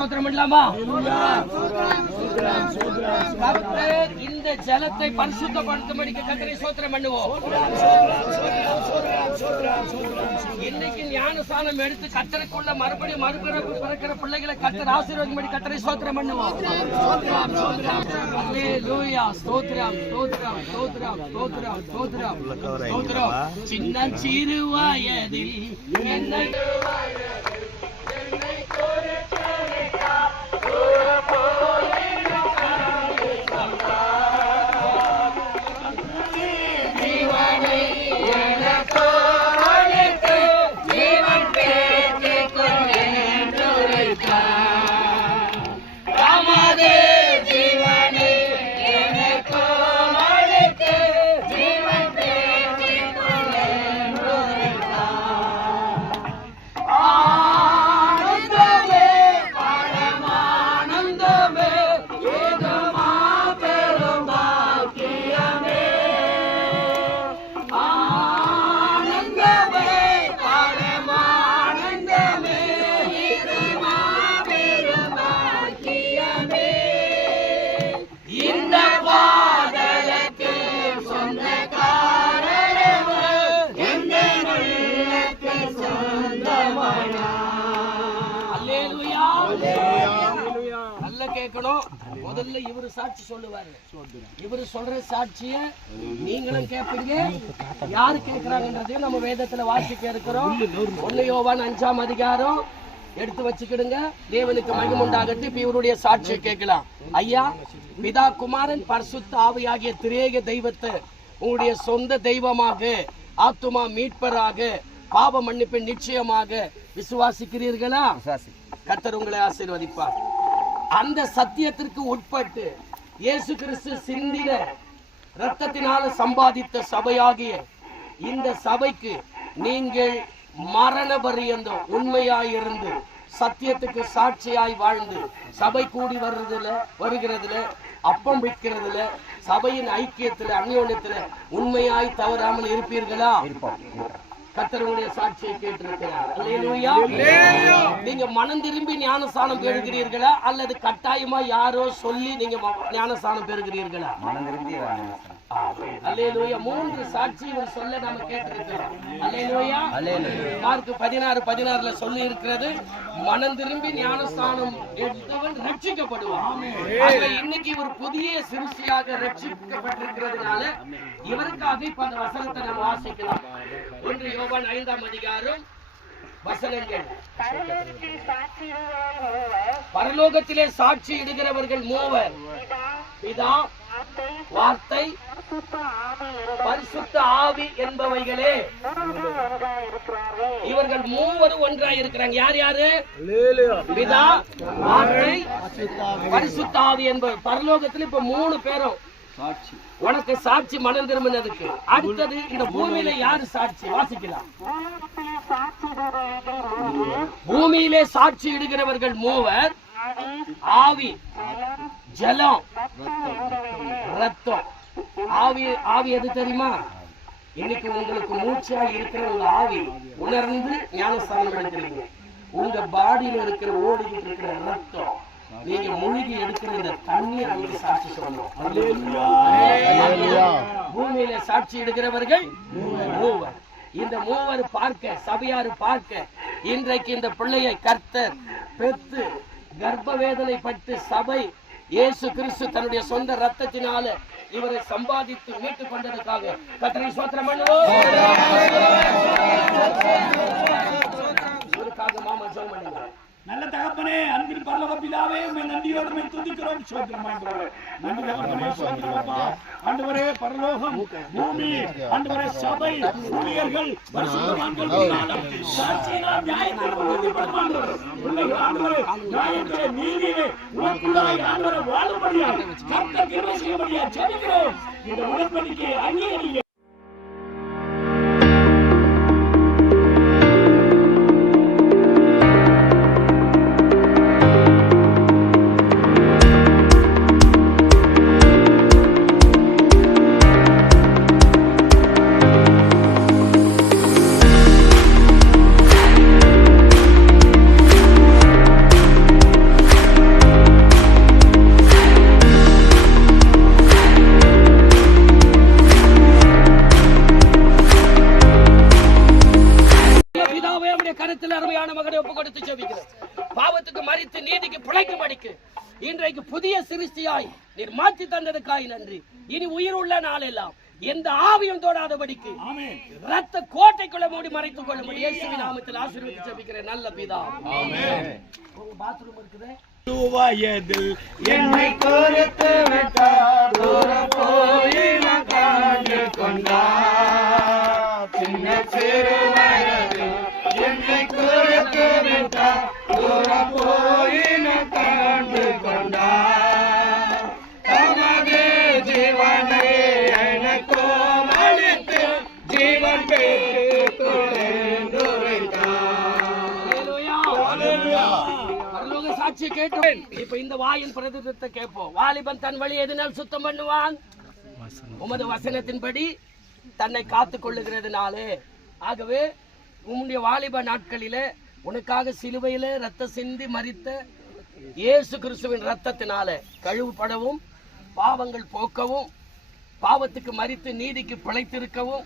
சோத்திரம் பண்ணலாமா? கர்த்தர் இந்த ஜலத்தை பரிசுத்தப்படுத்தும்படிக்கு கர்த்தரை சோத்திரம் பண்ணுவோம். இன்னைக்கு ஞானஸ்நானம் எடுத்து கர்த்தருக்குள்ள மறுபடியும் மறுபிறப்பு பிறக்கிற பிள்ளைகளை கர்த்தர் ஆசீர்வதிக்கும்படி கர்த்தரை சோத்திரம் பண்ணுவோம். அல்லேலூயா. ஸ்தோத்திரம் ஸ்தோத்திரம் ஸ்தோத்திரம் ஸ்தோத்திரம் ஸ்தோத்திரம் ஸ்தோத்திரம். சின்ன சிறு வயதில் என்னை முதல்ல இவரு சாட்சி சொல்லுவாரு. இவரு சொல்ற சாட்சிய நீங்களும் கேட்பீங்க. யாரு கேட்கிறாங்கன்றதையும் நம்ம வேதத்துல வாசிக்க இருக்கிறோம். 1 யோவான் 5ஆம் அதிகாரம் எடுத்து வச்சுக்கிடுங்க. தேவனுக்கு மகிமை உண்டாகட்டும். இப்ப இவருடைய சாட்சியை கேட்கலாம். ஐயா, பிதா குமாரன் பரிசுத்த ஆவியாகிய திரியேக தெய்வத்தை உங்களுடைய சொந்த தெய்வமாக, ஆத்துமா மீட்பராக, பாவ மன்னிப்பு நிச்சயமாக விசுவாசிக்கிறீர்களா? கர்த்தர் உங்களை ஆசீர்வதிப்பார். அந்த சத்தியத்திற்கு உட்பட்டு இயேசு கிறிஸ்து சிந்தின இரத்தத்தினால சம்பாதித்த சபையாகிய இந்த சபைக்கு நீங்கள் மரண பரியந்தம் உண்மையாயிருந்து சத்தியத்துக்கு சாட்சியாய் வாழ்ந்து சபை கூடி வருகிறதுல அப்பம் விற்கிறதுல சபையின் ஐக்கியத்துல அந்யோன்யத்துல உண்மையாய் தவறாமல் இருப்பீர்களா? கர்த்தருடைய சாட்சியை கேட்டிருக்கிறார். அல்லேலூயா. நீங்க மனம் திரும்பி ஞானஸ்நானம் பெறுகிறீர்களா அல்லது கட்டாயமா யாரோ சொல்லி நீங்க ஞானஸ்நானம் பெறுகிறீர்களா? மனம் திரும்பி. அல்லேலூயா. 3 சாட்சி இவர் சொல்ல நாம கேட்டிருக்கிறோம். அல்லேலூயா. மார்க் 16:16 சொல்லி இருக்கிறது, மனம் திரும்பி ஞானஸ்நானம் எடுத்தவன் ரட்சிக்கப்படுவான். இன்னைக்கு ஒரு புதிய சிறுசியாக ரட்சிக்கப்பட்டிருக்கிறதுனால இவருக்காக இப்ப அந்த வசனத்தை நம்ம வாசிக்கலாம். 1 யோவான் 5ஆம் அதிகாரம் வசனங்கள். பரலோகத்திலே சாட்சி இடுகிறவர்கள் 3 பிதா, வார்த்தை, பரிசுத்த ஆவி என்பவைகளே. இவர்கள் 3 ஒன்றாய் இருக்கிறாங்க. யார் யாரு? பிதா, வார்த்தை, பரிசுத்த ஆவி என்பவர். பரலோகத்தில் இப்ப 3 பேரும் உனக்கு சாட்சி மனம் திரும்பினதுக்கு. அடுத்தது இந்த பூமியில யாரு சாட்சி? வாசிக்கலாம். பூமியிலே சாட்சி இடுகிறவர்கள் 3 ஆவி, ஜலம், ரத்தம். ஆவி எது தெரியுமா? இன்னைக்கு உங்களுக்கு மூச்சா இருக்கிற உங்க ஆவி உணர்ந்து ஞானஸ்நானம் எடுக்கிறீங்க. உங்க பாடியில இருக்கிற ஓடிக்கிட்டு இருக்கிற ரத்தம் நீங்க மூழ்கி எடுக்கிற இந்த தண்ணீர் அங்கே சாட்சி சொல்லணும். பூமியில சாட்சி எடுக்கிறவர்கள் 3. இந்த 3 பார்க்க, சபையாரு பார்க்க, இன்றைக்கு இந்த பிள்ளையை கர்த்தர் பெற்று கர்ப்ப வேதனை பட்டு சபை இயேசு கிறிஸ்து தன்னுடைய சொந்த ரத்தத்தினால இவரை சம்பாதித்து மீட்டுக் கொண்டதற்காக கர்த்தரை ஸ்தோத்திரம் பண்ணுவோம். இவருக்காக மாமா ஜெபம் பண்ணுங்க. நல்ல தகப்பனே, அன்பின் பரலோக பிதாவே, உம்மை நன்றியோடு துதிக்கிறோம், ஸ்தோத்திரம் ஆண்டவரே. நன்றி தகப்பனே, ஸ்தோத்திரம் அப்பா. ஆண்டவரே, பரலோகம், பூமி, ஆண்டவரே, சபை, ஊழியர்கள், பரிசுத்தவான்கள் சாட்சியினால் நியாயத்தை உறுதிப்படுத்தும் ஆண்டவரே. பிள்ளைகள் ஆண்டவரே, நியாயத்திலே நீதியிலே உனக்குள்ளாய் ஆண்டவரே வாழும்படியாக கர்த்தர் கிருபை செய்யும்படியாக ஜெபிக்கிறோம். இந்த உடன்படிக்கையை அங்கீகரிங்க. மரித்து நீதிக்கு பிழைக்கும்படிக்கு இன்றைக்கு புதிய சிருஷ்டியாய் நீர் மாற்றி தந்ததுக்காய் நன்றி. இனி உயிர் உள்ள நாளெல்லாம் எந்த ஆவியும் தோடாதபடிக்கு ரத்த கோட்டைக்குள்ள மூடி மறைத்துக் கொள்ளும்படி இயேசுவின் நாமத்தில் ஆசீர்வதித்து ஜெபிக்கிறேன் நல்ல பிதா. பாத்ரூம் இருக்குது. வயதில் என்னை கொடுத்து விட்டார், தூரம் போய் நான் காண்டு கொண்டார். சின்ன சிறு வயதில் என்னை கொடுத்து விட்டார், தூரம் போய் நான் காண்டு கொண்டார். தமது ஜீவனை எனக்கோ அளித்து ஜீவன் பெற்று சாட்சி கேட்டேன். இப்ப இந்த வாயின் பிரதித்தை கேட்போம். வாலிபன் தன் வழி எதனால் சுத்தம் பண்ணுவான்? உமது வசனத்தின்படி தன்னை காத்துக் கொள்ளுகிறதுனாலே. ஆகவே உன்னுடைய வாலிப நாட்களிலே உனக்காக சிலுவையில ரத்த சிந்தி மரித்த இயேசு கிறிஸ்துவின் ரத்தத்தினால கழுவுப்படவும், பாவங்கள் போக்கவும், பாவத்துக்கு மரித்து நீதிக்கு பிழைத்திருக்கவும்,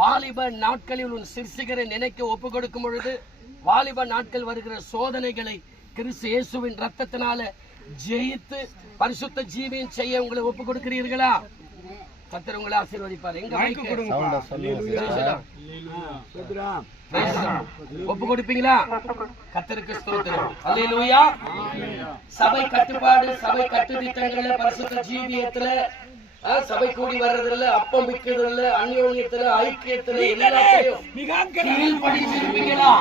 வாலிப நாட்களில் உன் சிற்சிகரை நினைக்க ஒப்பு கொடுக்கும் பொழுது வாலிப நாட்கள் வருகிற சோதனைகளை கிறிஸ்து இயேசுவின் ரத்தத்தினால ஜெயித்து பரிசுத்த ஜீவியம் செய்ய உங்களை ஒப்பு கொடுக்கிறீர்களா? கர்த்தர் உங்களை ஆசீர்வதிப்பார். எங்க ஒப்பு கொடுப்பீங்களா? கர்த்தருக்கு ஸ்தோத்திரம். அல்லேலூயா. சபை கட்டுப்பாடு, சபை கட்டுதிட்டங்கள்ல, பரிசுத்த ஜீவியத்துல, சபை கூடி வர்றதுல, அப்பம் விற்கிறதுல, அந்யோன்யத்துல, ஐக்கியத்துல எல்லாத்தையும் கீழ்ப்படிச்சிருப்பீங்களா?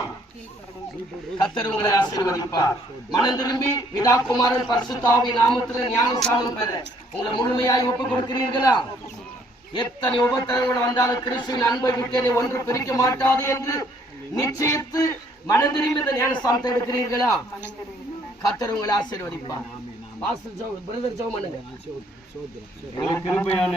கர்த்தர் உங்களை ஆசீர்வதிப்பார். மனம் திரும்பி பிதா குமாரன் பரிசுத்த ஆவியின் நாமத்தில் ஞானஸ்நானம் பெற உங்களை முழுமையாய் ஒப்புக் கொடுக்கிறீர்களா? எத்தனை உபத்திரங்கள் வந்தாலும் கிறிஸ்துவின் அன்பை விட்டு ஒன்று பிரிக்க மாட்டாது என்று நிச்சயித்து மனம் திரும்பி இந்த ஞானஸ்நானத்தை எடுக்கிறீர்களா? கர்த்தர் உங்களை ஆசீர்வதிப்பார். பாஸ்டர் ஜோ பிரதர் ஜோ பண்ணுங்க. கிருபையான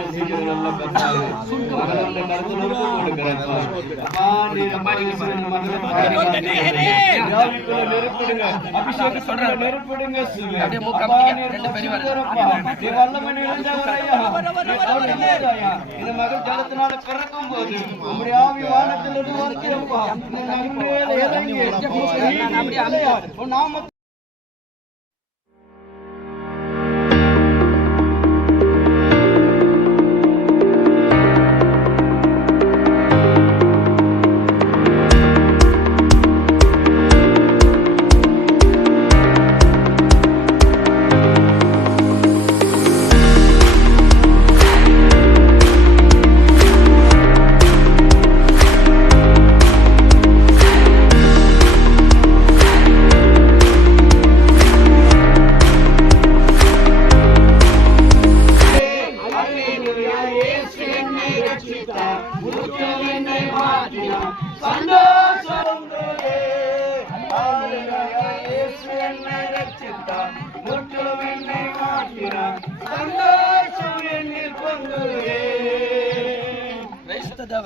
பிறக்கும் போது நாம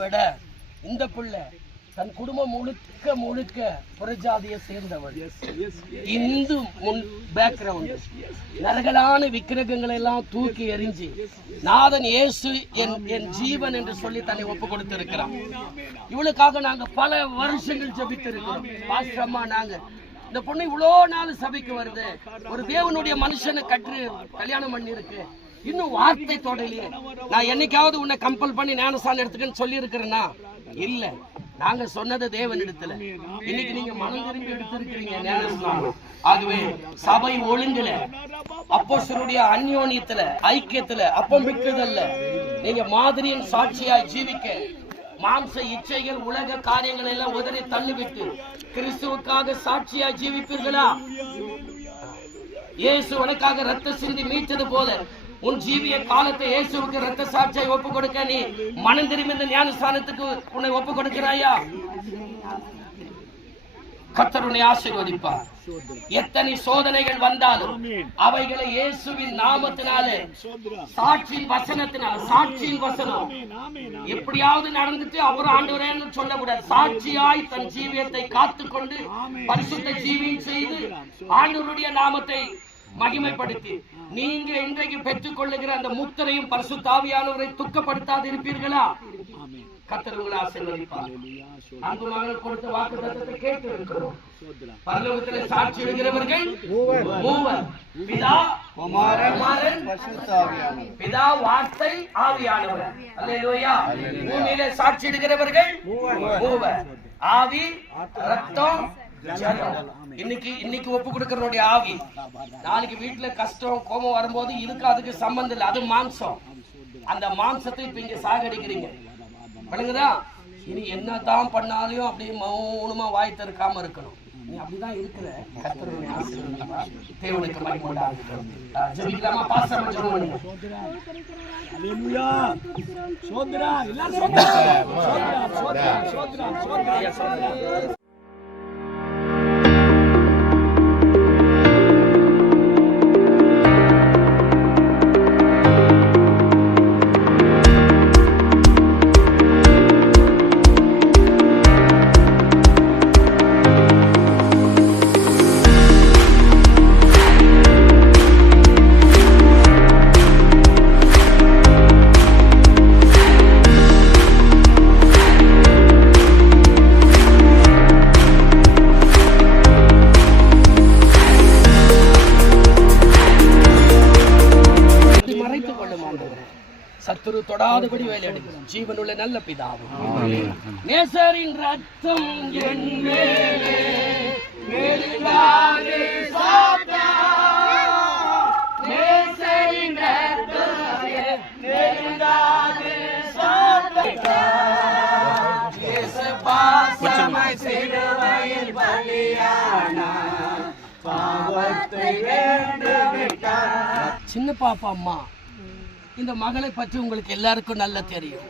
விட இந்த பிள்ளை தன் குடும்பம் முழுக்க முழுக்க புறஜாதியை சேர்ந்தவள். இந்து பேக்ரவுண்ட், நரகலான விக்கிரகங்களை எல்லாம் தூக்கி எறிஞ்சு நாதன் இயேசு என் ஜீவன் என்று சொல்லி தன்னை ஒப்பு கொடுத்திருக்கிறான். இவளுக்காக நாங்க பல வருஷங்கள் ஜெபித்திருக்கிறோம். பாஸ்டர் அம்மா, நாங்க இந்த பொண்ணு இவ்வளோ நாள் சபைக்கு வருது, ஒரு தேவனுடைய மனுஷனை கல்யாணம் பண்ணி இருக்கு, இன்னும் வார்த்தை தொடலையே. நான் என்னைக்காவது உன்னை கம்பல் பண்ணி ஞானஸ்தானம் எடுத்துக்கன்னு சொல்லி இருக்கிறேன்னா இல்ல. நாங்க சொன்னது தேவனிடத்துல. இன்னைக்கு நீங்க மனம் திரும்பி எடுத்திருக்கிறீங்க ஞானஸ்தானம். ஆகவே சபை ஒழுங்குல, அப்போஸ்தலருடைய அந்யோன்யத்துல, ஐக்கியத்துல, அப்பம் விற்கிறதல்ல, நீங்க மாதிரியின் சாட்சியாய் ஜீவிக்க, மாம்ச இச்சைகள் உலக காரியங்கள் எல்லாம் உதறி தள்ளிவிட்டு கிறிஸ்துவுக்காக சாட்சியாய் ஜீவிப்பீர்களா? இயேசு உனக்காக ரத்த சிந்தி மீட்டது போல உன் ஜீவிய காலத்தை இயேசுவுக்கு ரத்த சாட்சியை ஒப்பு கொடுக்க நீ மனம் திரும்பி இந்த ஞானஸ்தானத்துக்கு உன்னை ஒப்பு கொடுக்கிறாயா? கர்த்தர் உன்னை ஆசீர்வதிப்பார். எத்தனை சோதனைகள் வந்தாலும் அவைகளை இயேசுவின் நாமத்தினாலே, சாட்சியின் வசனத்தினால, சாட்சியின் வசனம் எப்படியாவது நடந்துட்டு அப்புறம் ஆண்டவரேன்னு சொல்லக்கூடாது. சாட்சியாய் தன் ஜீவியத்தை காத்துக்கொண்டு பரிசுத்த ஜீவியம் செய்து ஆண்டவருடைய நாமத்தை மகிமைப்படுத்தி நீங்க இன்றைக்கு பெற்றுக் கொள்ளுகிற அந்த முத்திரையும் பரிசுத்த ஆவியானவரை துக்கப்படுத்தாது இருப்பீர்களா? கர்த்தர் உங்களை ஆசீர்வதிப்பார். அன்பு மகள் கொடுத்த வாக்குத்தத்தத்தை கேட்டு இருக்கிறோம். பரலோகத்திலே சாட்சி எழுகிறவர்கள் மூவர். பிதா, குமாரன், பரிசுத்த ஆவியானவர். பிதா, வார்த்தை, ஆவியானவர். அல்லேலூயா. பூமியிலே சாட்சி எழுகிறவர்கள் மூவர். ஆவி, ரத்தம், ஜலம். இன்னைக்கு ஒப்பு கொடுக்கறனுடைய ஆவி. நாளைக்கு வீட்டுல கஷ்டம் கோபம் வரும்போது இதுக்கு அதுக்கு சம்பந்தம் இல்லை, அது மாம்சம். அந்த மாம்சத்தை இப்ப இங்க சாகடிக்கிறீங்க, விளங்குதா? இனி என்னதான் பண்ணாலும் அப்படியே மௌனமா வாய் திறக்காம இருக்கணும். நீ அப்படிதான் இருக்கிற. கர்த்தருடைய ஆசீர்வாதம் தேவனுக்கு மகிமை உண்டாகட்டும். ஜெபிக்கலாமா? பாஸ்டர் ஜெபம் பண்ணுங்க. ஹல்லேலூயா. சோத்ரா எல்லாரும் சோத்ரா சோத்ரா சோத்ரா சோத்ரா சோத்ரா. சத்துரு தொடாதபடி வேலை எடுக்கிறோம். ஜீவனுள்ள நல்ல பிதாவே, நேசரின் ரத்தம் என் மேலே மெழுகாதே சாத்தா, நேசரின் ரத்தம் என் மெழுகாதே சாத்தா, இயேசு பாசமாய் சிலுவையில் பலியானார், பாவத்தை வென்று விட்டார். சின்ன பாப்பா அம்மா, இந்த மகளை பற்றி உங்களுக்கு எல்லாருக்கும் நல்லா தெரியும்.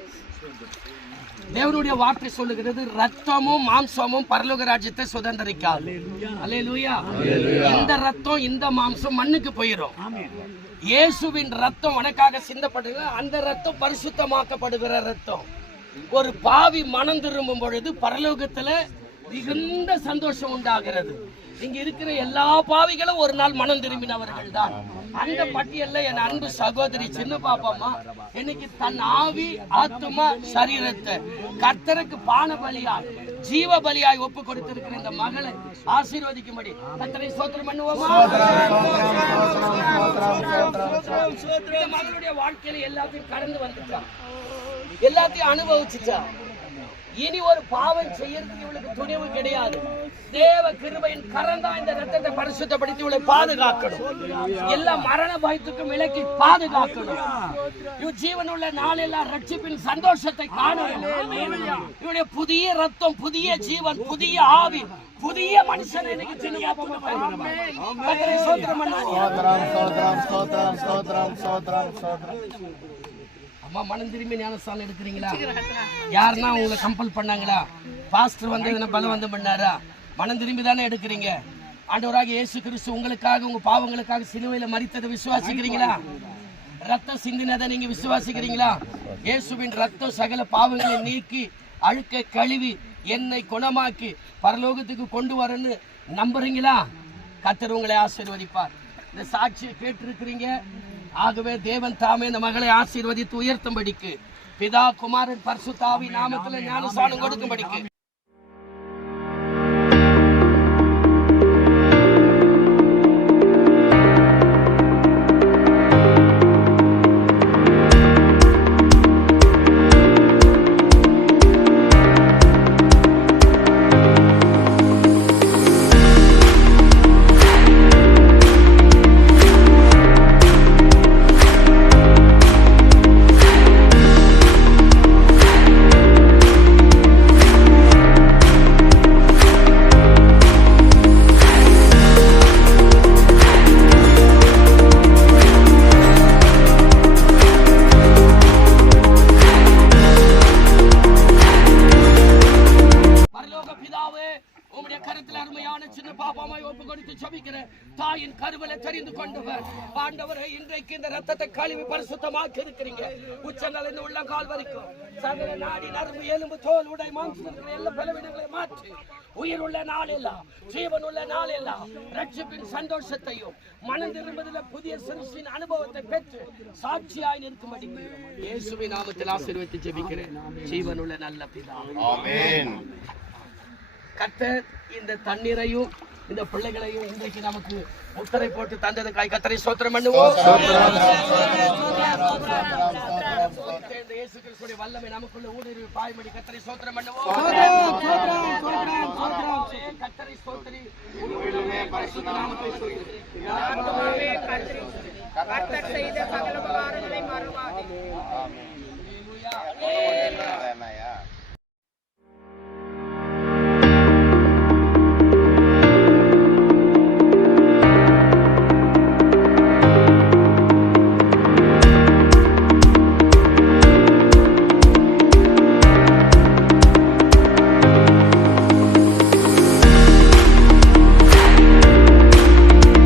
தேவனுடைய வார்த்தை சொல்லுகிறது, ரத்தமும் மாம்சமும் பரலோக ராஜ்யத்தை சுதந்திரிக்காது. அல்லேலூயா. இந்த ரத்தம் இந்த மாம்சம் மண்ணுக்கு போயிடும். இயேசுவின் ரத்தம் உனக்காக சிந்தப்படுகிற அந்த ரத்தம் பரிசுத்தமாக்கப்படுகிற ரத்தம். ஒரு பாவி மனம் திரும்பும் பொழுது பரலோகத்துல மிகுந்த சந்தோஷம் உண்டாகிறது. இங்க இருக்கிற எல்லா பாவிகளும் ஒரு நாள் மனம் திரும்பினவர்கள் தான். அந்த பட்டியல்ல என் அன்பு சகோதரி சின்ன பாப்பாமா இன்னைக்கு தன் ஆவி, ஆத்துமா, சரீரத்தை கர்த்தருக்கு பான பலியாய், ஜீவ பலியாய் ஒப்பு கொடுத்திருக்கிற இந்த மகளை ஆசீர்வதிக்கும்படி கர்த்தரை ஸ்தோத்திரம் பண்ணுவோமா? இந்த மகளுடைய வாழ்க்கையில எல்லாத்தையும் கடந்து வந்துட்டா, எல்லாத்தையும் அனுபவிச்சுட்டா. இனி ஒரு பாவம் செய்யறதுக்கு இவளுக்கு துணிவு கிடையாது. தேவ கிருபையின் கரந்தா இந்த ரத்தத்தை பரிசுத்தப்படுத்தி இவளை பாதுகாக்கணும். எல்லா மரண பயத்துக்கும் விலக்கி பாதுகாக்கணும். இவ ஜீவனுள்ள நாளெல்லாம் ரட்சிப்பின் சந்தோஷத்தை காணணும். இவனுடைய புதிய ரத்தம், புதிய ஜீவன், புதிய ஆவி, புதிய மனுஷன் இன்னைக்கு சின்ன அம்மா மனம் திரும்பி ஞானஸ்தானம் எடுக்கிறீங்களா? யாருன்னா உங்களை கம்பல் பண்ணாங்களா? பாஸ்டர் வந்து என்ன பலம் வந்து பண்ணாரா? மனம் திரும்பி தானே எடுக்கிறீங்க. ஆண்டவராகிய இயேசு கிறிஸ்து உங்களுக்காக, உங்க பாவங்களுக்காக சிலுவையில மரித்ததை விசுவாசிக்கிறீங்களா? ரத்தம் சிந்தினதை நீங்க விசுவாசிக்கிறீங்களா? இயேசுவின் ரத்தம் சகல பாவங்களை நீக்கி அழுக்க கழுவி என்னை குணமாக்கி பரலோகத்துக்கு கொண்டு வரன்னு நம்புறீங்களா? கர்த்தர் உங்களை ஆசீர்வதிப்பார். இந்த சாட்சியை கேட்டிருக்கிறீங்க. ஆகவே தேவன் தாமே இந்த மகளை ஆசீர்வதித்து உயர்த்தும்படிக்கு, பிதா, குமாரன், பரிசுத்த ஆவி நாமத்தில் ஞானஸ்நானம் கொடுக்கும்படிக்கு புரிந்து கொண்டவர். ஆண்டவரே, இன்றைக்கு இந்த ரத்தத்தை கழுவி பரிசுத்தமாக்கி இருக்கிறீங்க. உச்சங்களில் உள்ள கால் வரைக்கும் சகல நாடி நரம்பு எலும்பு தோல் உடை மாம்சம் எல்லா பலவீனங்களை மாற்றி உயிர் உள்ள நாள் எல்லாம் ஜீவன் உள்ள நாள் எல்லாம் ரட்சிப்பின் சந்தோஷத்தையும் மனம் திரும்பதில் புதிய சிறுசின் அனுபவத்தை பெற்று சாட்சியாய் நிற்கும்படி இயேசுவின் நாமத்தில் ஆசீர்வதித்து ஜெபிக்கிறேன். ஜீவனுள்ள நல்ல பிதாவே, ஆமென். கர்த்தர் இந்த தண்ணீரையும் இந்த பிள்ளைகளையும் இன்றைக்கு நமக்கு முத்திரை போட்டு தந்ததுக்காய் கர்த்தரை ஸ்தோத்திரம் பண்ணுவோம். இயேசு கிறிஸ்துவின் வல்லமை நமக்குள்ள ஊடுருவி பாய்மடி கர்த்தரை ஸ்தோத்திரம் பண்ணுவோம். கர்த்தரை ஸ்தோத்திரி பரிசுத்த நாமத்தை கர்த்தர் செய்த சகல உபகாரங்களை மறவாதே. ஆமென்.